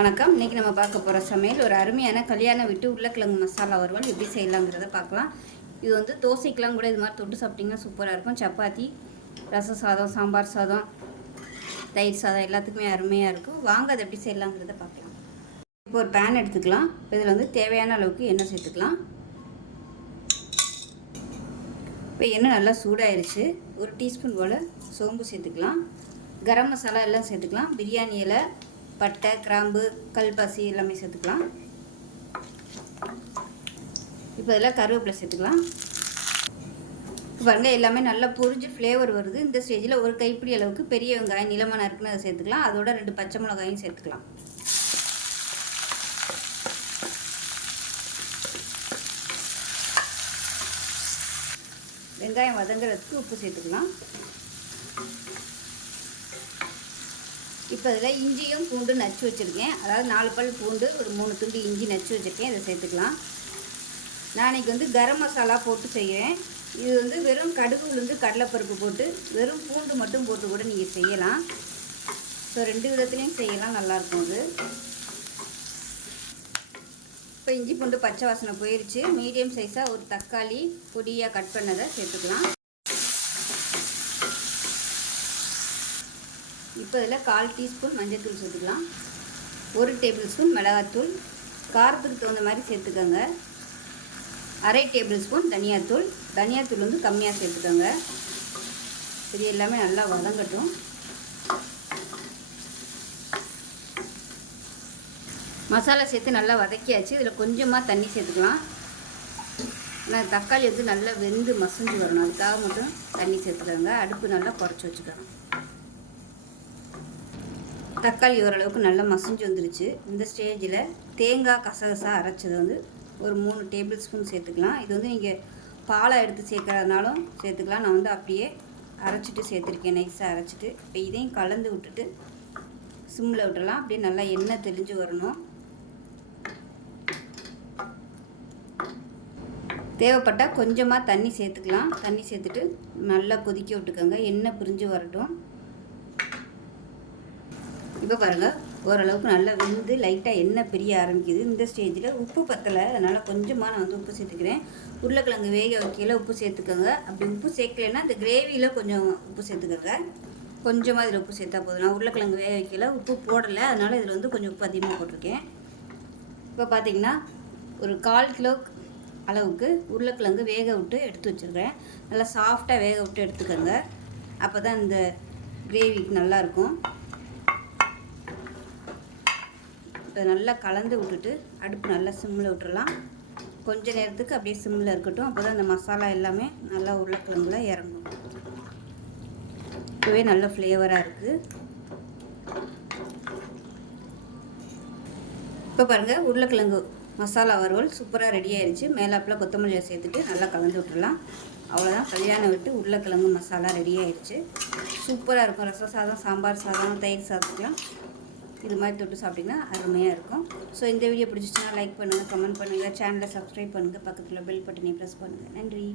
வணக்கம். இன்றைக்கி நம்ம பார்க்க போகிற சமையல் ஒரு அருமையான கல்யாண வீட்டு உருளைக்கிழங்கு மசாலா வறுவல் எப்படி செய்யலாங்கிறத பார்க்கலாம். இது வந்து தோசைக்கெலாம் கூட இது மாதிரி தொட்டு சாப்பிட்டிங்கன்னா சூப்பராக இருக்கும். சப்பாத்தி, ரச சாதம், சாம்பார் சாதம், தயிர் சாதம் எல்லாத்துக்குமே அருமையாக இருக்கும். வாங்க அதை எப்படி செய்யலாங்கிறத பார்க்கலாம். இப்போ ஒரு பேன் எடுத்துக்கலாம். இதில் வந்து தேவையான அளவுக்கு எண்ணெய் சேர்த்துக்கலாம். இப்போ எண்ணெய் நல்லா சூடாயிருச்சு. ஒரு டீஸ்பூன் போல் சோம்பு சேர்த்துக்கலாம். கரம் மசாலா எல்லாம் சேர்த்துக்கலாம். பிரியாணி இலை, பட்டை, கிராம்பு, கல்பாசி எல்லாமே சேர்த்துக்கலாம். இப்போ இதில் கருவேப்பிலை சேர்த்துக்கலாம். பாருங்கள், எல்லாமே நல்லா பொரிஞ்சு ஃப்ளேவர் வருது. இந்த ஸ்டேஜில் ஒரு கைப்பிடி அளவுக்கு பெரிய வெங்காயம் நிலமான இருக்குன்னு அதை சேர்த்துக்கலாம். அதோட 2 பச்சை மிளகாயும் சேர்த்துக்கலாம். வெங்காயம் வதங்குறதுக்கு உப்பு சேர்த்துக்கலாம். இப்போ இதில் இஞ்சியும் பூண்டு நச்சு வச்சுருக்கேன். அதாவது 4 பல் பூண்டு, ஒரு 3 துண்டு இஞ்சி நச்சு வச்சுருக்கேன். இதை சேர்த்துக்கலாம். நான் இன்றைக்கி வந்து கரம் மசாலா போட்டு செய்கிறேன். இது வந்து வெறும் கடுகு, உளுந்து, கடலைப்பருப்பு போட்டு வெறும் பூண்டு மட்டும் போட்டு கூட நீங்கள் செய்யலாம். ஸோ 2 விதத்துலேயும் செய்யலாம், நல்லாயிருக்கும் அது. இப்போ இஞ்சி பூண்டு பச்சை வாசனை போயிடுச்சு. மீடியம் சைஸாக ஒரு தக்காளி பொடியாக கட் பண்ணதை சேர்த்துக்கலாம். இப்போ இதில் 1/4 டீஸ்பூன் மஞ்சள்தூள் சேர்த்துக்கலாம். 1 டேபிள் ஸ்பூன் மிளகாத்தூள், காரத்துக்கு தகுந்த மாதிரி சேர்த்துக்கோங்க. 1/2 டேபிள் ஸ்பூன் தனியாத்தூள். தனியாத்தூள் வந்து கம்மியாக சேர்த்துக்கோங்க. இது எல்லாமே நல்லா வதங்கட்டும். மசாலா சேர்த்து நல்லா வதக்கியாச்சு. இதில் கொஞ்சமாக தண்ணி சேர்த்துக்கலாம். ஆனால் தக்காளி வந்து நல்லா வெந்து மசிஞ்சு வரணும், அதுக்காக மட்டும் தண்ணி சேர்த்துக்கோங்க. அடுப்பு நல்லா குறைச்சி வச்சுக்கணும். தக்காளி ஓரளவுக்கு நல்லா மசிஞ்சு வந்துருச்சு. இந்த ஸ்டேஜில் தேங்காய் கசகசா அரைச்சது வந்து ஒரு 3 டேபிள் ஸ்பூன் சேர்த்துக்கலாம். இது வந்து நீங்கள் பாலை எடுத்து சேர்க்குறதுனாலும் சேர்த்துக்கலாம். நான் வந்து அப்படியே அரைச்சிட்டு சேர்த்துருக்கேன், நைஸாக அரைச்சிட்டு. இப்போ இதையும் கலந்து விட்டுட்டு சிம்மில் விட்டுடலாம். அப்படியே நல்லா எண்ணெய் தெளிஞ்சு வரணும். தேவைப்பட்டால் கொஞ்சமாக தண்ணி சேர்த்துக்கலாம். தண்ணி சேர்த்துட்டு நல்லா கொதிக்க விட்டுக்கோங்க. எண்ணெய் பிரிஞ்சு வரட்டும். இப்போ பாருங்கள், ஓரளவுக்கு நல்லா வெந்து லைட்டாக எண்ணெய் பிரிய ஆரம்பிக்குது. இந்த ஸ்டேஜில் உப்பு பத்தலை, அதனால் கொஞ்சமாக நான் வந்து உப்பு சேர்த்துக்கிறேன். உருளைக்கிழங்கு வேக வைக்கையில் உப்பு சேர்த்துக்கோங்க. அப்படி உப்பு சேர்க்கலைன்னா இந்த கிரேவியில் கொஞ்சம் உப்பு சேர்த்துக்கோங்க. கொஞ்சமாக இதில் உப்பு சேர்த்தா போதும். நான் உருளைக்கிழங்கு வேக வைக்கையில் உப்பு போடலை, அதனால் இதில் வந்து கொஞ்சம் உப்பு அதிகமாக போட்டிருக்கேன். இப்போ பார்த்திங்கன்னா ஒரு 1/4 கிலோ அளவுக்கு உருளைக்கிழங்கு வேக விட்டு எடுத்து வச்சுருக்கேன். நல்லா சாஃப்டாக வேக விட்டு எடுத்துக்கோங்க. அப்போ தான் இந்த கிரேவிக்கு நல்லாயிருக்கும். இப்போ நல்லா கலந்து விட்டுட்டு அடுப்பு நல்லா சிம்மில் விட்டுறலாம். கொஞ்ச நேரத்துக்கு அப்படியே சிம்மில் இருக்கட்டும். அப்போ தான் இந்த மசாலா எல்லாமே நல்லா உருளைக்கிழங்குல இறங்கும். இப்போவே நல்ல ஃப்ளேவராக இருக்குது. இப்போ பாருங்கள், உருளைக்கிழங்கு மசாலா வறுவல் சூப்பராக ரெடி ஆயிடுச்சு. மேலாப்பில் கொத்தமல்லியை சேர்த்துட்டு நல்லா கலந்து விட்டுடலாம். அவ்வளோதான், கல்யாண விட்டு உருளைக்கிழங்கு மசாலா ரெடி ஆயிடுச்சு. சூப்பராக இருக்கும். ரச சாதம், சாம்பார் சாதம், தயிர் சாதத்துக்கெலாம் இது மாதிரி தொட்டு சாப்பிட்டிங்கன்னா அருமையாக இருக்கும். ஸோ இந்த வீடியோ பிடிச்சிச்சுன்னா லைக் பண்ணுங்கள், கமெண்ட் பண்ணுங்கள், சேனலை சப்ஸ்கிரைப் பண்ணுங்கள், பக்கத்தில் பெல் பட்டனை ப்ரெஸ் பண்ணுங்கள். நன்றி.